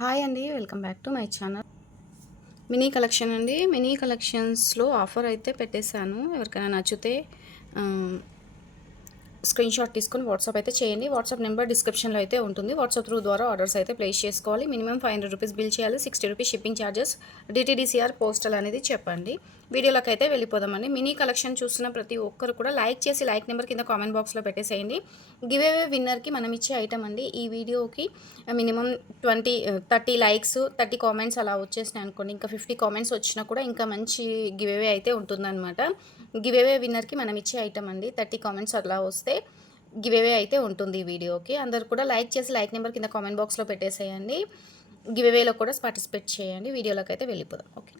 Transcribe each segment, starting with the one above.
Hi అండి welcome back to my channel. Mini collection అండి. Mini కలెక్షన్స్లో ఆఫర్ అయితే పెట్టేశాను. ఎవరికైనా నచ్చితే స్క్రీన్ షాట్ తీసుకొని వాట్సాప్ అయితే చేయండి. వాట్సాప్ నెంబర్ డిస్క్రిప్షన్లో అయితే ఉంటుంది. వాట్సాప్ త్రూ ద్వారా ఆర్డర్స్ అయితే ప్లేస్ చేసుకోవాలి. Minimum five hundred rupees bill చేయాలి. Sixty rupees shipping charges DTDC or postal అనేది చెప్పండి. వీడియోలోకి అయితే వెళ్ళిపోదామండి. మినీ కలెక్షన్ చూస్తున్న ప్రతి ఒక్కరు కూడా లైక్ చేసి లైక్ నెంబర్ కింద కామెంట్ బాక్స్లో పెట్టేసేయండి. గివ్ అవే విన్నర్కి మనం ఇచ్చే ఐటమ్ అండి. ఈ వీడియోకి minimum twenty thirty likes thirty comments అలా వచ్చేసినాయి అనుకోండి. ఇంకా ఫిఫ్టీ కామెంట్స్ వచ్చినా కూడా ఇంకా మంచి గివ్ అవే అయితే ఉంటుందన్నమాట. గివ్ అవే విన్నర్కి మనం ఇచ్చే ఐటమ్ అండి. థర్టీ కామెంట్స్ అలా వస్తే గివ్ గివేవే అయితే ఉంటుంది ఈ వీడియోకి. అందరు కూడా లైక్ చేసి లైక్ నెంబర్ కింద కామెంట్ బాక్స్లో పెట్టేసేయండి. గివేవేలో కూడా పార్టిసిపేట్ చేయండి. వీడియోలోకి అయితే వెళ్ళిపోదాం. ఓకే.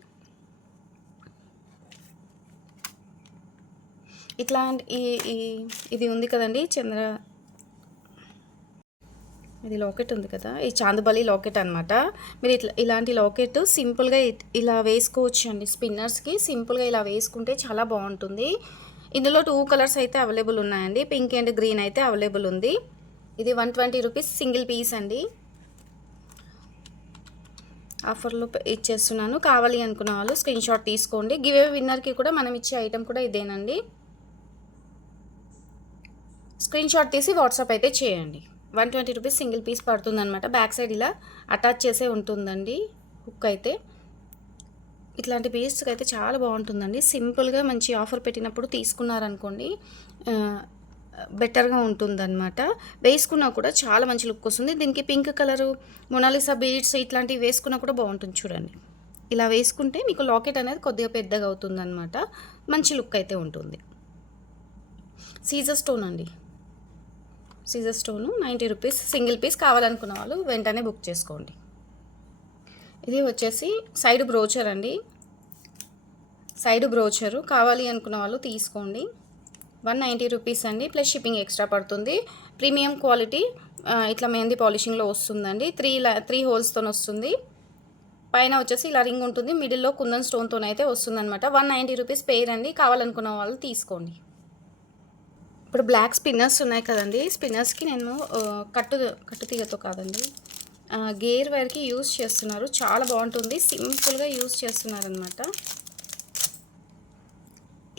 ఇట్లా ఈ ఇది ఉంది కదండి చంద్ర ఇది లాకెట్ ఉంది కదా? ఈ చాందబలి లాకెట్ అనమాట మీరు ఇట్లా ఇలాంటి లాకెట్ సింపుల్గా ఇలా వేసుకోవచ్చు అండి స్పిన్నర్స్కి సింపుల్గా ఇలా వేసుకుంటే చాలా బాగుంటుంది. ఇందులో టూ కలర్స్ అయితే అవైలబుల్ ఉన్నాయండి. పింక్ అండ్ గ్రీన్ అయితే అవైలబుల్ ఉంది. ఇది one twenty rupees single piece అండి. ఆఫర్లో ఇచ్చేస్తున్నాను. కావాలి అనుకున్న వాళ్ళు స్క్రీన్ షాట్ తీసుకోండి. గివ్ విన్నర్కి కూడా మనం ఇచ్చే ఐటెం కూడా ఇదేనండి. స్క్రీన్ షాట్ తీసి వాట్సాప్ అయితే చేయండి. One twenty rupees single piece పడుతుందనమాట back side ఇలా అటాచ్ చేసే ఉంటుందండి. హుక్ అయితే. ఇట్లాంటి పీస్కి అయితే చాలా బాగుంటుందండి. సింపుల్గా మంచి ఆఫర్ పెట్టినప్పుడు తీసుకున్నారనుకోండి బెటర్గా ఉంటుందన్నమాట. వేసుకున్నా కూడా చాలా మంచి లుక్ వస్తుంది. దీనికి పింక్ కలరు మొనాలిసా బీడ్స్ ఇట్లాంటివి వేసుకున్నా కూడా బాగుంటుంది చూడండి. ఇలా వేసుకుంటే మీకు లాకెట్ అనేది కొద్దిగా పెద్దగా అవుతుందన్నమాట. మంచి లుక్ అయితే ఉంటుంది. సీజర్ స్టోన్ అండి. Caesar stone ninety rupees single piece కావాలనుకున్న వాళ్ళు వెంటనే బుక్ చేసుకోండి. ఇది వచ్చేసి సైడ్ బ్రోచర్ అండి. సైడ్ బ్రోచరు కావాలి అనుకున్న వాళ్ళు తీసుకోండి. వన్ నైంటీ రూపీస్ అండి ప్లస్ షిప్పింగ్ ఎక్స్ట్రా పడుతుంది. ప్రీమియం క్వాలిటీ ఇట్లా మెహందీ పాలిషింగ్లో వస్తుందండి. త్రీ త్రీ హోల్స్తో వస్తుంది. పైన వచ్చేసి ఇలా రింగ్ ఉంటుంది. మిడిల్లో కుందన్ స్టోన్తో అయితే వస్తుందన్నమాట. వన్ నైంటీ రూపీస్ పేర్ అండి. కావాలనుకున్న వాళ్ళు తీసుకోండి. ఇప్పుడు బ్లాక్ స్పిన్నర్స్ ఉన్నాయి కదండి. స్పిన్నర్స్కి నేను కట్టు కట్టు తీగతో కాదండి. గేర్ వైర్కి యూస్ చేస్తున్నారు. చాలా బాగుంటుంది. సింపుల్గా యూజ్ చేస్తున్నారు అనమాట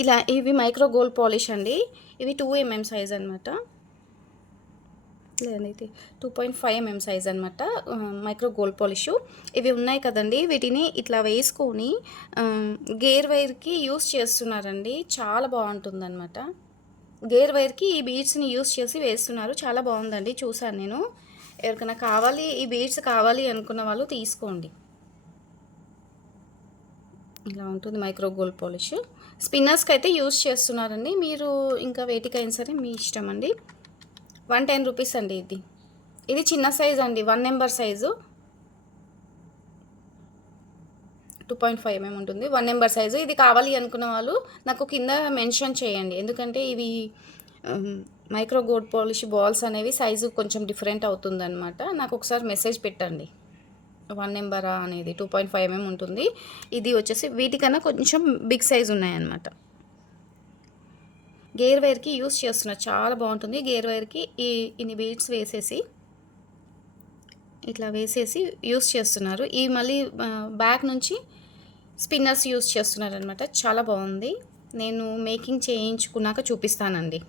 ఇలా ఇవి మైక్రో గోల్డ్ పాలిష్ అండి. ఇవి టూ ఎంఎం సైజ్ అనమాట లేదైతే two point five MM size అనమాట మైక్రో గోల్డ్ పాలిష్. ఇవి ఉన్నాయి కదండి. వీటిని ఇట్లా వేసుకొని గేర్ వైర్కి యూస్ చేస్తున్నారండి. చాలా బాగుంటుందన్నమాట. గేర్ వైర్కి ఈ బీడ్స్ని యూస్ చేసి వేస్తున్నారు. చాలా బాగుందండి. చూసాను నేను. ఎవరికైనా కావాలి ఈ బీడ్స్ కావాలి అనుకున్న వాళ్ళు తీసుకోండి. ఇలా ఉంటుంది మైక్రో గోల్డ్ పాలిష్. స్పిన్నర్స్కి అయితే యూస్ చేస్తున్నారండి. మీరు ఇంకా వేటికైనా సరే మీ ఇష్టం అండి. వన్ టెన్ రూపీస్ అండి ఇది. ఇది చిన్న సైజ్ అండి. One number size. Two point five MM ఉంటుంది. One number size. ఇది కావాలి అనుకున్న వాళ్ళు నాకు కింద మెన్షన్ చేయండి. ఎందుకంటే ఇవి మైక్రో గోల్డ్ పాలిష్ బాల్స్ అనేవి సైజు కొంచెం డిఫరెంట్ అవుతుందన్నమాట. నాకు ఒకసారి మెసేజ్ పెట్టండి. వన్ నెంబరా అనేది టూ పాయింట్ ఫైవ్ ఎంఎం ఉంటుంది. ఇది వచ్చేసి వీటికన్నా కొంచెం బిగ్ సైజ్ ఉన్నాయన్నమాట. గేర్ వైర్కి యూస్ చేస్తున్నారు చాలా బాగుంటుంది. గేర్ వైర్కి ఈ ఇన్ని బీడ్స్ వేసేసి ఇట్లా వేసేసి యూస్ చేస్తున్నారు. ఈ మళ్ళీ బ్యాక్ నుంచి స్పిన్నర్స్ యూస్ చేస్తున్నారు అనమాట చాలా బాగుంది. నేను మేకింగ్ చేయించుకున్నాక చూపిస్తానండి.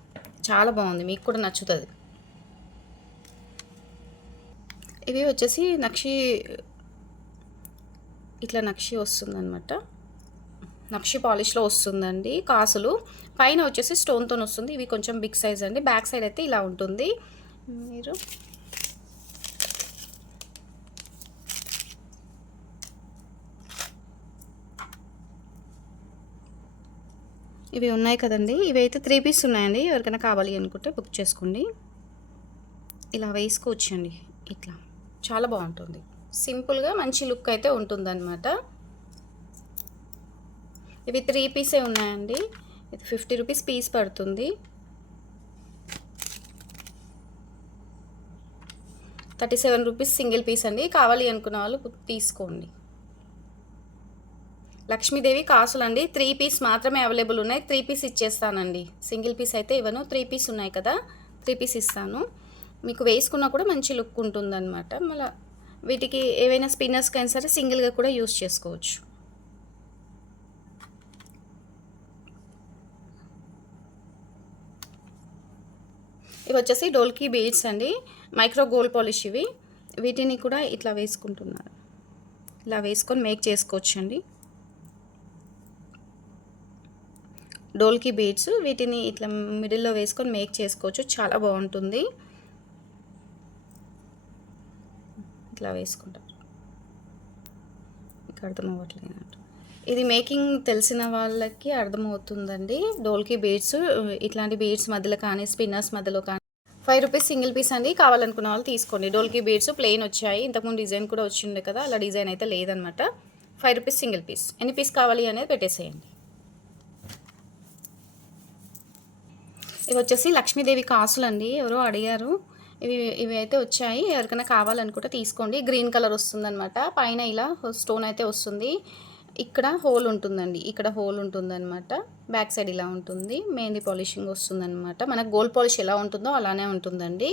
చాలా బాగుంది. మీకు కూడా నచ్చుతుంది. ఇవి వచ్చేసి నక్షి ఇట్లా నక్షి వస్తుందన్నమాట. నక్షి పాలిష్లో వస్తుందండి. కాసులు. పైన వచ్చేసి స్టోన్తో వస్తుంది. ఇవి కొంచెం బిగ్ సైజ్ అండి. బ్యాక్ సైడ్ అయితే ఇలా ఉంటుంది. మీరు ఇవి ఉన్నాయి కదండి. ఇవి అయితే త్రీ పీస్ ఉన్నాయండి. ఎవరికైనా కావాలి అనుకుంటే బుక్ చేసుకోండి. ఇలా వేసుకోవచ్చండి. ఇట్లా. చాలా బాగుంటుంది. సింపుల్గా మంచి లుక్ అయితే ఉంటుందన్నమాట. ఇవి త్రీ పీసే ఉన్నాయండి. ఇది ఫిఫ్టీ రూపీస్ పీస్ పడుతుంది. Thirty seven rupees single piece అండి. కావాలి అనుకున్న వాళ్ళు తీసుకోండి. లక్ష్మీదేవి కాసులు అండి త్రీ పీస్ మాత్రమే అవైలబుల్ ఉన్నాయి. త్రీ పీస్ ఇచ్చేస్తానండి. సింగిల్ పీస్ అయితే ఇవ్వను. త్రీ పీస్ ఉన్నాయి కదా. త్రీ పీస్ ఇస్తాను. మీకు వేసుకున్నా కూడా మంచి లుక్ ఉంటుందన్నమాట. మళ్ళీ వీటికి ఏవైనా స్పిన్నర్స్కి అయినా సరే సింగిల్గా కూడా యూస్ చేసుకోవచ్చు. ఇవి వచ్చేసి డోల్కీ బీడ్స్ అండి. మైక్రో గోల్డ్ పాలిష్ ఇవి. వీటిని కూడా ఇట్లా వేసుకుంటున్నారు. ఇలా వేసుకొని మేక్ చేసుకోవచ్చు అండి డోల్కీ బీడ్స్ వీటిని ఇట్లా మిడిల్లో వేసుకొని మేక్ చేసుకోవచ్చు. చాలా బాగుంటుంది. ఇట్లా వేసుకుంటారు మీకు అర్థం అవ్వట్లేదు ఇది మేకింగ్ తెలిసిన వాళ్ళకి అర్థమవుతుందండి. డోల్కీ బీడ్స్ ఇట్లాంటి బీడ్స్ మధ్యలో కానీ స్పిన్నర్స్ మధ్యలో కానీ. ఫైవ్ రూపీస్ సింగిల్ పీస్ అండి. కావాలనుకున్న వాళ్ళు తీసుకోండి. డోల్కి బీడ్స్ ప్లెయిన్ వచ్చాయి. ఇంతకుముందు డిజైన్ కూడా వచ్చిండే కదా అలా డిజైన్ అయితే లేదనమాట. Five rupees single piece. ఎన్ని పీస్ కావాలి అనేది పెట్టేసేయండి. ఇవి వచ్చేసి లక్ష్మీదేవి కాసులు అండి ఎవరో అడిగారు. ఇవి ఇవి అయితే వచ్చాయి. ఎవరికైనా కావాలనుకుంటే తీసుకోండి. గ్రీన్ కలర్ వస్తుందన్నమాట. పైన ఇలా స్టోన్ అయితే వస్తుంది. ఇక్కడ హోల్ ఉంటుందండి. ఇక్కడ హోల్ ఉంటుందన్నమాట. బ్యాక్ సైడ్ ఇలా ఉంటుంది. మెహందీ పాలిషింగ్ వస్తుందన్నమాట. మనకు గోల్డ్ పాలిష్ ఎలా ఉంటుందో అలానే ఉంటుందండి.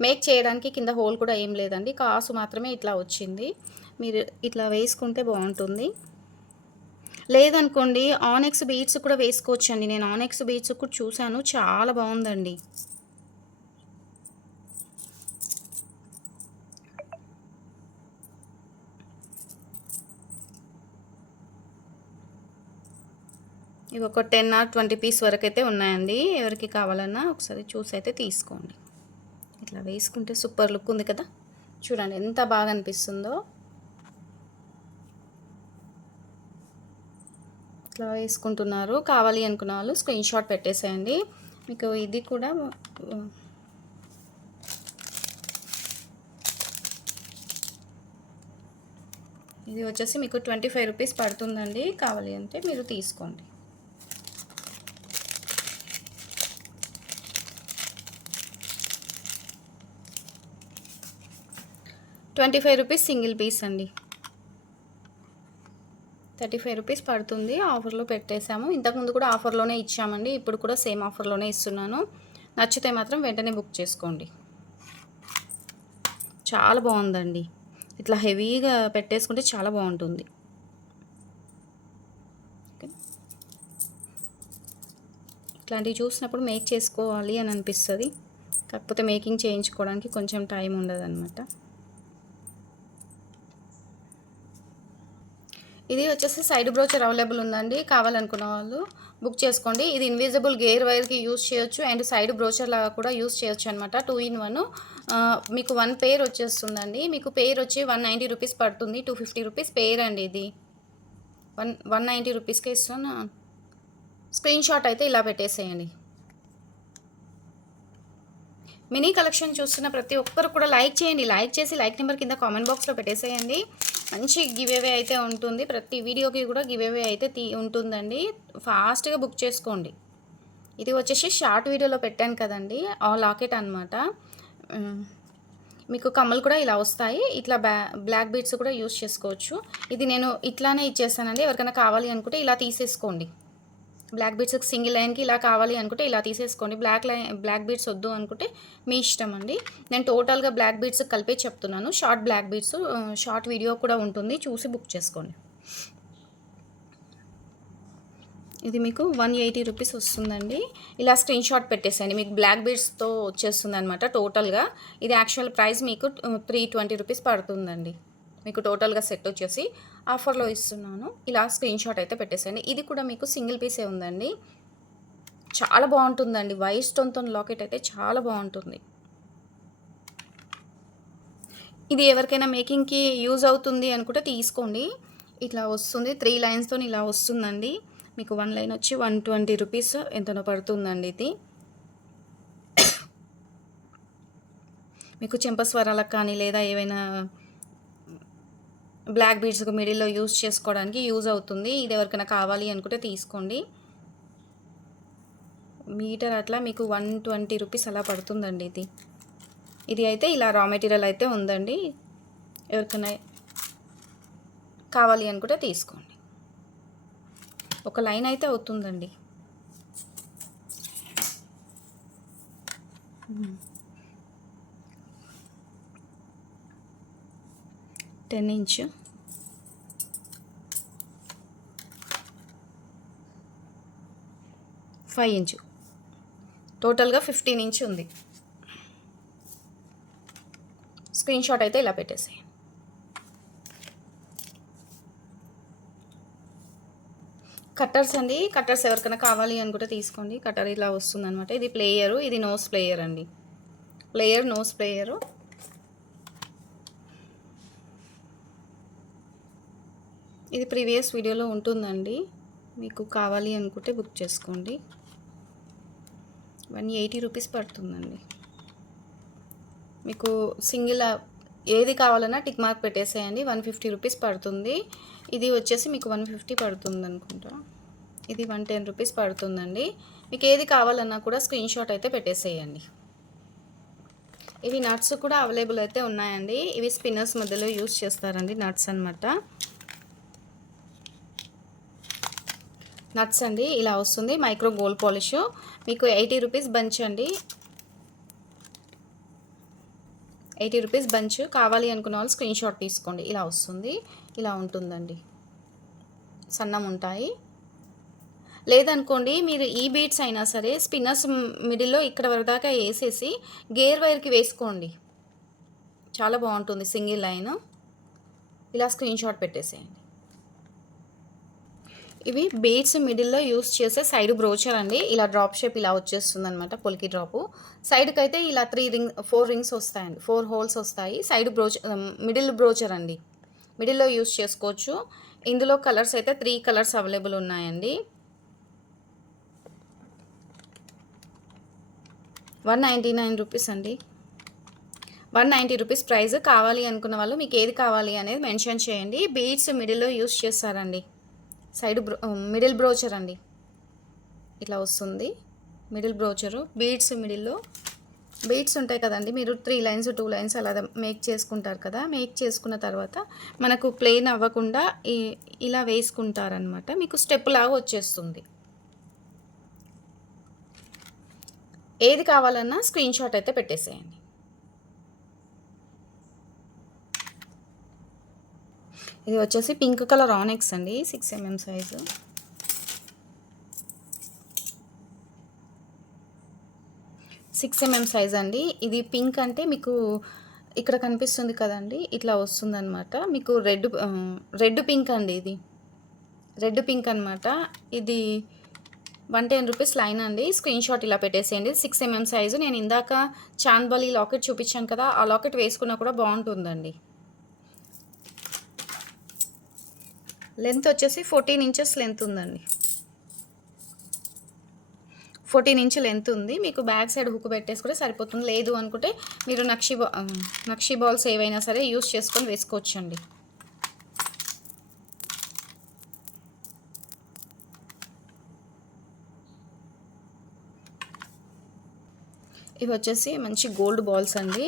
మేక్ చేయడానికి కింద హోల్ కూడా ఏం లేదండి. కాసు మాత్రమే ఇట్లా వచ్చింది. మీరు ఇట్లా వేసుకుంటే బాగుంటుంది. లేదనుకోండి ఆనెక్స్ బీట్స్ కూడా వేసుకోవచ్చు అండి నేను ఆనెక్స్ బీట్స్ కూడా చూశాను. చాలా బాగుందండి. ఇవి ఒక టెన్ ఆర్ ట్వంటీ పీస్ వరకు అయితే ఉన్నాయండి. ఎవరికి కావాలన్నా ఒకసారి చూసి అయితే తీసుకోండి. ఇట్లా వేసుకుంటే సూపర్ లుక్ ఉంది కదా. చూడండి ఎంత బాగా అనిపిస్తుందో. ఇట్లా వేసుకుంటున్నారు. కావాలి అనుకున్న వాళ్ళు స్క్రీన్ షాట్ పెట్టేసేయండి. మీకు ఇది కూడా ఇది వచ్చేసి మీకు ట్వంటీ ఫైవ్ రూపీస్ పడుతుందండి. కావాలి అంటే మీరు తీసుకోండి. Twenty five rupees single piece అండి. థర్టీ ఫైవ్ రూపీస్ పడుతుంది. ఆఫర్లో పెట్టేశాము. ఇంతకుముందు కూడా ఆఫర్లోనే ఇచ్చామండి. ఇప్పుడు కూడా సేమ్ ఆఫర్లోనే ఇస్తున్నాను. నచ్చితే మాత్రం వెంటనే బుక్ చేసుకోండి. చాలా బాగుందండి. ఇట్లా హెవీగా పెట్టేసుకుంటే చాలా బాగుంటుంది. ఇట్లాంటివి చూసినప్పుడు మేక్ చేసుకోవాలి అని అనిపిస్తుంది. కాకపోతే మేకింగ్ చేయించుకోవడానికి కొంచెం టైం ఉండదు ఇది వచ్చేసి సైడ్ బ్రోచర్ అవైలబుల్ ఉందండి. కావాలనుకున్న వాళ్ళు బుక్ చేసుకోండి. ఇది ఇన్విజిబుల్ గేర్ వైర్కి యూస్ చేయొచ్చు. అండ్ సైడ్ బ్రోచర్ లాగా కూడా యూస్ చేయొచ్చు అనమాట టూ ఇన్ వన్ మీకు వన్ పేర్ వచ్చేస్తుందండి. మీకు పేర్ వచ్చి వన్ నైంటీ రూపీస్ పడుతుంది. టూ ఫిఫ్టీ రూపీస్ పేర్ అండి ఇది. వన్ వన్ నైంటీ రూపీస్కే ఇస్తాను. స్క్రీన్ షాట్ అయితే ఇలా పెట్టేసేయండి. మినీ కలెక్షన్ చూస్తున్న ప్రతి ఒక్కరు కూడా లైక్ చేయండి. లైక్ చేసి లైక్ నెంబర్ కింద కామెంట్ బాక్స్లో పెట్టేసేయండి. మంచి గివేవే అయితే ఉంటుంది. ప్రతి వీడియోకి కూడా గివేవే అయితే తీ ఉంటుందండి. ఫాస్ట్గా బుక్ చేసుకోండి. ఇది వచ్చేసి షార్ట్ వీడియోలో పెట్టాను కదండి. ఆ లాకెట్ అనమాట మీకు కమ్మలు కూడా ఇలా వస్తాయి. ఇట్లా బ్లాక్ బీడ్స్ కూడా యూస్ చేసుకోవచ్చు. ఇది నేను ఇట్లానే ఇచ్చేస్తానండి ఎవరికైనా కావాలి అనుకుంటే ఇలా తీసేసుకోండి. బ్లాక్ బీడ్స్కి సింగిల్ లైన్కి ఇలా కావాలి అనుకుంటే ఇలా తీసేసుకోండి. బ్లాక్ లైన్ బ్లాక్ బీడ్స్ వద్దు అనుకుంటే మీ ఇష్టం అండి. నేను టోటల్గా బ్లాక్ బీడ్స్ కలిపే చెప్తున్నాను. Short black beads short video కూడా ఉంటుంది. చూసి బుక్ చేసుకోండి. ఇది మీకు వన్ ఎయిటీ రూపీస్ వస్తుందండి. ఇలా స్క్రీన్ షాట్ పెట్టేసేయండి. మీకు బ్లాక్ బీడ్స్తో వచ్చేస్తుంది అనమాట టోటల్గా. ఇది యాక్చువల్ ప్రైస్ మీకు త్రీ ట్వంటీ రూపీస్ పడుతుందండి. మీకు టోటల్గా సెట్ వచ్చేసి ఆఫర్లో ఇస్తున్నాను. ఇలా స్క్రీన్ షాట్ అయితే పెట్టేసండి ఇది కూడా మీకు సింగిల్ పీసే ఉందండి. చాలా బాగుంటుందండి. వైట్ స్టోన్తో లాకెట్ అయితే చాలా బాగుంటుంది. ఇది ఎవరికైనా మేకింగ్కి యూజ్ అవుతుంది అనుకుంటే తీసుకోండి. ఇట్లా వస్తుంది. త్రీ లైన్స్తో ఇలా వస్తుందండి. మీకు వన్ లైన్ వచ్చి వన్ ట్వంటీ రూపీస్ ఎంతనో పడుతుందండి ఇది. మీకు చెంపస్వరాలకు కానీ లేదా ఏవైనా బ్లాక్ బీడ్స్కి మిడిల్లో యూజ్ చేసుకోవడానికి యూజ్ అవుతుంది. ఇది ఎవరికైనా కావాలి అనుకుంటే తీసుకోండి. మీటర్ అట్లా మీకు వన్ ట్వంటీ రూపీస్ అలా పడుతుందండి ఇది. ఇది అయితే ఇలా రా మెటీరియల్ అయితే ఉందండి. ఎవరికైనా కావాలి అనుకుంటే తీసుకోండి. ఒక లైన్ అయితే అవుతుందండి. Ten inch. Five inch. టోటల్గా ఫిఫ్టీన్ ఇంచ్ ఉంది. స్క్రీన్ షాట్ అయితే ఇలా పెట్టేసి కట్టర్స్ అండి కట్టర్స్ ఎవరికైనా కావాలి అనుకుంటే తీసుకోండి. కట్టర్ ఇలా వస్తుంది అనమాట ఇది ప్లేయరు ఇది నోస్ ప్లేయర్ అండి. Player nose player. ఇది ప్రీవియస్ వీడియోలో ఉంటుందండి. మీకు కావాలి అనుకుంటే బుక్ చేసుకోండి. వన్ ఎయిటీ రూపీస్ పడుతుందండి. మీకు సింగిల్ ఏది కావాలన్నా టిక్ మార్క్ పెట్టేసేయండి. వన్ ఫిఫ్టీ రూపీస్ పడుతుంది. ఇది వచ్చేసి మీకు వన్ ఫిఫ్టీ పడుతుంది అనుకుంటా. ఇది వన్ టెన్ రూపీస్ పడుతుందండి. మీకు ఏది కావాలన్నా కూడా స్క్రీన్ షాట్ అయితే పెట్టేసేయండి. ఇవి నట్స్ కూడా అవైలబుల్ అయితే ఉన్నాయండి. ఇవి స్పిన్నర్స్ మధ్యలో యూస్ చేస్తారండి నట్స్ అనమాట నట్స్ అండి ఇలా వస్తుంది. Micro gold polish. మీకు ఎయిటీ రూపీస్ బంచ్ అండి. Eighty rupees bunch. కావాలి అనుకున్న వాళ్ళు స్క్రీన్ షాట్ తీసుకోండి. ఇలా వస్తుంది. ఇలా ఉంటుందండి. సన్నం ఉంటాయి. లేదనుకోండి మీరు ఈ బీట్స్ అయినా సరే స్పిన్నర్స్ మిడిల్లో ఇక్కడ వరకు దాకా వేసేసి గేర్ వైర్కి వేసుకోండి. చాలా బాగుంటుంది సింగిల్ లైన్. ఇలా స్క్రీన్ షాట్ పెట్టేసేయండి. ఇవి బీడ్స్ మిడిల్లో యూస్ చేసే సైడ్ బ్రోచర్ అండి. ఇలా డ్రాప్ షేప్ ఇలా వచ్చేస్తుంది అనమాట పొలికి డ్రాపు. సైడ్కి అయితే ఇలా త్రీ రింగ్ ఫోర్ రింగ్స్ వస్తాయండి ఫోర్ హోల్స్ వస్తాయి. సైడ్ బ్రోచర్ మిడిల్ బ్రోచర్ అండి. మిడిల్లో యూస్ చేసుకోవచ్చు. ఇందులో కలర్స్ అయితే త్రీ కలర్స్ అవైలబుల్ ఉన్నాయండి. వన్ నైంటీ నైన్ రూపీస్ అండి. వన్ నైంటీ రూపీస్ ప్రైస్ కావాలి అనుకున్న వాళ్ళు మీకు ఏది కావాలి అనేది మెన్షన్ చేయండి. బీడ్స్ మిడిల్లో యూస్ చేస్తారండి. సైడ్ బ్రో మిడిల్ బ్రోచర్ అండి. ఇట్లా వస్తుంది. Middle brooch. బీడ్స్ మిడిల్లో. బీడ్స్ ఉంటాయి కదండి. మీరు త్రీ లైన్స్ టూ లైన్స్ అలా మేక్ చేసుకుంటారు కదా. మేక్ చేసుకున్న తర్వాత మనకు ప్లెయిన్ అవ్వకుండా ఇలా వేసుకుంటారనమాట మీకు స్టెప్ లాగా వచ్చేస్తుంది. ఏది కావాలన్నా స్క్రీన్ షాట్ అయితే పెట్టేసేయండి. ఇది వచ్చేసి పింక్ కలర్ ఆనెక్స్ అండి six MM size six MM size అండి. ఇది పింక్ అంటే మీకు ఇక్కడ కనిపిస్తుంది కదండి ఇట్లా వస్తుంది అనమాట మీకు రెడ్ రెడ్ పింక్ అండి ఇది. రెడ్ పింక్ అనమాట ఇది వన్ టెన్ రూపీస్ లైన్ అండి. స్క్రీన్ షాట్ ఇలా పెట్టేసేయండి. సిక్స్ ఎంఎం సైజు నేను ఇందాక చాంద్బలి లాకెట్ చూపించాను కదా ఆ లాకెట్ వేసుకున్నా కూడా బాగుంటుందండి. లెంత్ వచ్చేసి ఫోర్టీన్ ఇంచెస్ లెంత్ ఉందండి. ఫోర్టీన్ ఇంచ్ లెంత్ ఉంది. మీకు బ్యాక్ సైడ్ హుక్ పెట్టేసుకుంటే సరిపోతుంది. లేదు అనుకుంటే మీరు నక్షి బా నక్షి బాల్స్ ఏవైనా సరే యూస్ చేసుకొని వేసుకోవచ్చండి. ఇవి వచ్చేసి మంచి గోల్డ్ బాల్స్ అండి.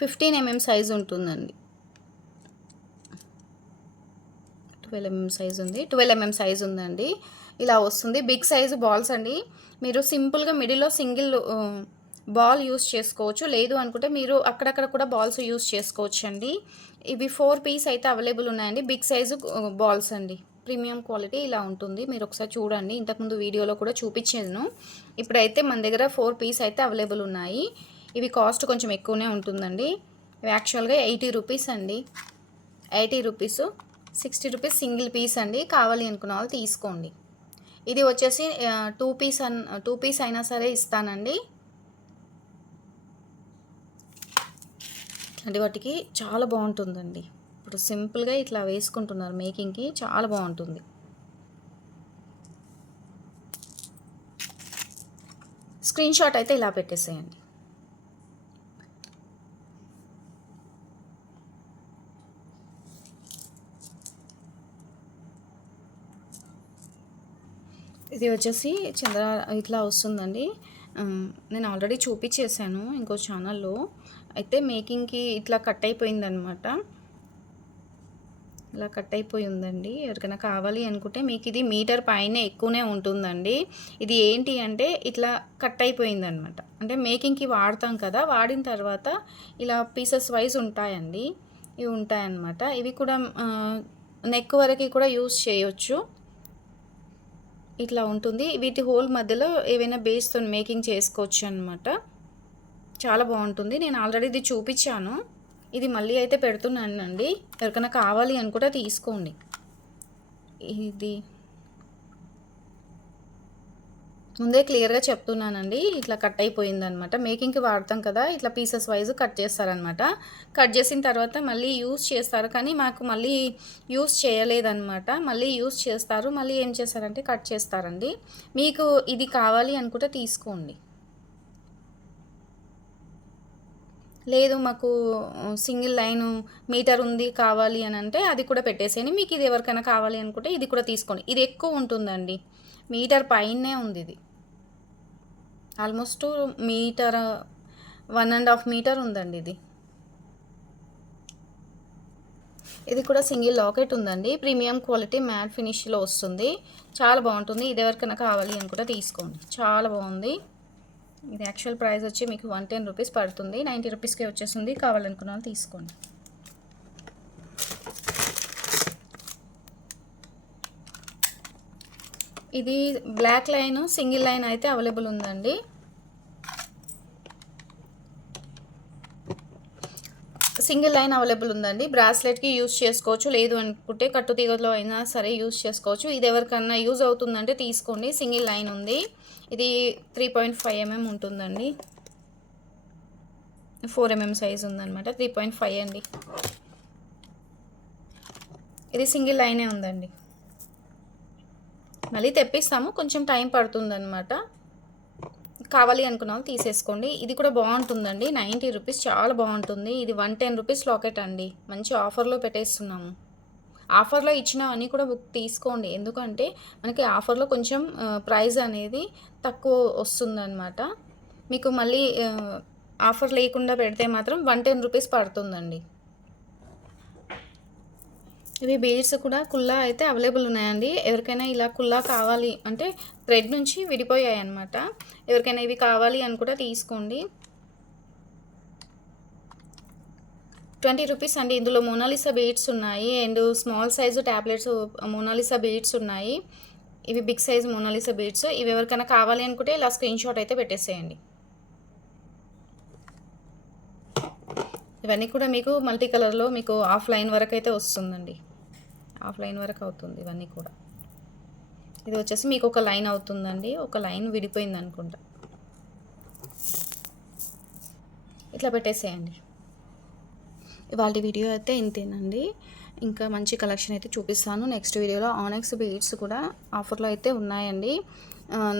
ఫిఫ్టీన్ ఎంఎం సైజ్ ఉంటుందండి. ట్వెల్వ్ ఎంఎం సైజ్ ఉంది. ట్వెల్వ్ ఎంఎం సైజ్ ఉందండి. ఇలా వస్తుంది. బిగ్ సైజు బాల్స్ అండి. మీరు సింపుల్గా మిడిల్లో సింగిల్ బాల్ యూస్ చేసుకోవచ్చు. లేదు అనుకుంటే మీరు అక్కడక్కడ కూడా బాల్స్ యూస్ చేసుకోవచ్చు అండి ఇవి ఫోర్ పీస్ అయితే అవైలబుల్ ఉన్నాయండి. బిగ్ సైజు బాల్స్ అండి. ప్రీమియం క్వాలిటీ ఇలా ఉంటుంది. మీరు ఒకసారి చూడండి. ఇంతకుముందు వీడియోలో కూడా చూపించాను. ఇప్పుడైతే మన దగ్గర ఫోర్ పీస్ అయితే అవైలబుల్ ఉన్నాయి. ఇవి కాస్ట్ కొంచెం ఎక్కువనే ఉంటుందండి. ఇవి యాక్చువల్గా ఎయిటీ రూపీస్ అండి. Eighty rupees sixty rupees single piece అండి. కావాలి అనుకున్న వాళ్ళు తీసుకోండి. ఇది వచ్చేసి టూ పీస్ అన్ టూ పీస్ అయినా సరే ఇస్తానండి. అంటే వాటికి చాలా బాగుంటుందండి. ఇప్పుడు సింపుల్గా ఇట్లా వేసుకుంటున్నారు మేకింగ్కి చాలా బాగుంటుంది. స్క్రీన్ షాట్ అయితే ఇలా పెట్టేసేయండి. ఇది వచ్చేసి చంద్ర ఇట్లా వస్తుందండి. నేను ఆల్రెడీ చూపించేసాను ఇంకో ఛానల్లో. అయితే మేకింగ్కి ఇట్లా కట్ అయిపోయిందనమాట ఇలా కట్ అయిపోయి ఉందండి ఎవరికైనా కావాలి అనుకుంటే మీకు ఇది మీటర్ పైన ఎక్కువనే ఉంటుందండి. ఇది ఏంటి అంటే ఇట్లా కట్ అయిపోయింది అనమాట అంటే మేకింగ్కి వాడతాం కదా వాడిన తర్వాత ఇలా పీసెస్ వైజ్ ఉంటాయండి. ఇవి ఉంటాయన్నమాట. ఇవి కూడా నెక్ వరకు కూడా యూస్ చేయొచ్చు. ఇట్లా ఉంటుంది. వీటి హోల్ మధ్యలో ఏవైనా బేస్తో మేకింగ్ చేసుకోవచ్చు అనమాట చాలా బాగుంటుంది. నేను ఆల్రెడీ ఇది చూపించాను. ఇది మళ్ళీ అయితే పెడుతున్నానండి. ఎవరికైనా కావాలి అనుకుంటే తీసుకోండి. ఇది ముందే క్లియర్గా చెప్తున్నానండి. ఇట్లా కట్ అయిపోయింది అనమాట మేకింగ్కి వాడతాం కదా ఇట్లా పీసెస్ వైజ్ కట్ చేస్తారనమాట. కట్ చేసిన తర్వాత మళ్ళీ యూస్ చేస్తారు. కానీ మాకు మళ్ళీ యూస్ చేయలేదనమాట. మళ్ళీ యూస్ చేస్తారు. మళ్ళీ ఏం చేస్తారంటే కట్ చేస్తారండి. మీకు ఇది కావాలి అనుకుంటే తీసుకోండి. లేదు మాకు సింగిల్ లైన్ మీటర్ ఉంది కావాలి అని అంటే అది కూడా పెట్టేసేయండి. మీకు ఇది ఎవరికైనా కావాలి అనుకుంటే ఇది కూడా తీసుకోండి. ఇది ఎక్కువ ఉంటుందండి. మీటర్ పైనే ఉంది ఇది. Almost metre one and half metre ఉందండి ఇది. ఇది కూడా సింగిల్ లాకెట్ ఉందండి. ప్రీమియం క్వాలిటీ మ్యాట్ ఫినిష్లో వస్తుంది. చాలా బాగుంటుంది. ఇది ఎవరికైనా కావాలి అని కూడా తీసుకోండి. చాలా బాగుంది. ఇది యాక్చువల్ ప్రైస్ వచ్చి మీకు వన్ టెన్ రూపీస్ పడుతుంది. నైంటీ రూపీస్కే వచ్చేస్తుంది. కావాలనుకున్న వాళ్ళు తీసుకోండి. ఇది బ్లాక్ లైన్ సింగిల్ లైన్ అయితే అవైలబుల్ ఉందండి. సింగిల్ లైన్ అవైలబుల్ ఉందండి. బ్రాస్లెట్కి యూజ్ చేసుకోవచ్చు. లేదు అనుకుంటే కట్టుతీగలో అయినా సరే యూజ్ చేసుకోవచ్చు. ఇది ఎవరికన్నా యూజ్ అవుతుందంటే తీసుకోండి. సింగిల్ లైన్ ఉంది. ఇది త్రీ పాయింట్ ఫైవ్ ఎంఎం ఉంటుందండి. ఫోర్ ఎంఎం సైజ్ ఉందన్నమాట. త్రీ పాయింట్ ఫైవ్ అండి. ఇది సింగిల్ లైనే ఉందండి. మళ్ళీ తెప్పిస్తాము. కొంచెం టైం పడుతుందన్నమాట. కావాలి అనుకున్నాము తీసేసుకోండి. ఇది కూడా బాగుంటుందండి. నైంటీ రూపీస్ చాలా బాగుంటుంది. ఇది వన్ టెన్ రూపీస్ లాకెట్ అండి. మంచి ఆఫర్లో పెట్టేస్తున్నాము. ఆఫర్లో ఇచ్చినవన్నీ కూడా బుక్ తీసుకోండి. ఎందుకంటే మనకి ఆఫర్లో కొంచెం ప్రైస్ అనేది తక్కువ వస్తుందన్నమాట. మీకు మళ్ళీ ఆఫర్ లేకుండా పెడితే మాత్రం వన్ టెన్ రూపీస్ పడుతుందండి. ఇవి బీడ్స్ కూడా కుల్లా అయితే అవైలబుల్ ఉన్నాయండి. ఎవరికైనా ఇలా కుల్లా కావాలి అంటే థ్రెడ్ నుంచి విడిపోయాయి అనమాట ఎవరికైనా ఇవి కావాలి అని కూడా తీసుకోండి. ట్వంటీ రూపీస్ అండి. ఇందులో మోనాలిసా బీడ్స్ ఉన్నాయి. And small size tablets Mona Lisa beads ఉన్నాయి. ఇవి బిగ్ సైజ్ మోనాలిసా బీడ్స్ ఇవి ఎవరికైనా కావాలి అనుకుంటే ఇలా స్క్రీన్ షాట్ అయితే పెట్టేసేయండి. ఇవన్నీ కూడా మీకు మల్టీ కలర్లో మీకు ఆఫ్లైన్ వరకు అయితే వస్తుందండి. ఆఫ్లైన్ వరకు అవుతుంది ఇవన్నీ కూడా. ఇది వచ్చేసి మీకు ఒక లైన్ అవుతుందండి. ఒక లైన్ విడిపోయింది అనుకుంటా. ఇట్లా పెట్టేసేయండి. ఇవాళ వీడియో అయితే ఇంతేనండి. ఇంకా మంచి కలెక్షన్ అయితే చూపిస్తాను. నెక్స్ట్ వీడియోలో ఆనెక్స్ బీడ్స్ కూడా ఆఫర్లో అయితే ఉన్నాయండి.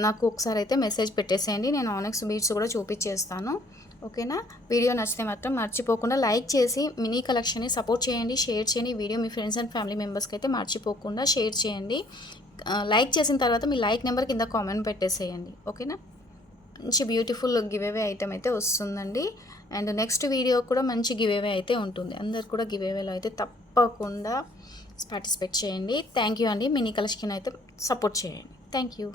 నాకు ఒకసారి అయితే మెసేజ్ పెట్టేసేయండి. నేను ఆనెక్స్ బీడ్స్ కూడా చూపించేస్తాను. ఓకేనా? వీడియో నచ్చితే మాత్రం మర్చిపోకుండా లైక్ చేసి మినీ కలెక్షన్ని సపోర్ట్ చేయండి షేర్ చేయండి. వీడియో మీ ఫ్రెండ్స్ అండ్ ఫ్యామిలీ మెంబర్స్కి అయితే మర్చిపోకుండా షేర్ చేయండి. లైక్ చేసిన తర్వాత మీ లైక్ నెంబర్ కింద కామెంట్ పెట్టేసేయండి. ఓకేనా? మంచి బ్యూటిఫుల్ గివేవే ఐటమ్ అయితే వస్తుందండి. అండ్ నెక్స్ట్ వీడియో కూడా మంచి గివేవే అయితే ఉంటుంది. అందరు కూడా గివేవేలో అయితే తప్పకుండా పార్టిసిపేట్ చేయండి. థ్యాంక్ యూ అండి. మినీ కలెక్షన్ అయితే సపోర్ట్ చేయండి. Thank you.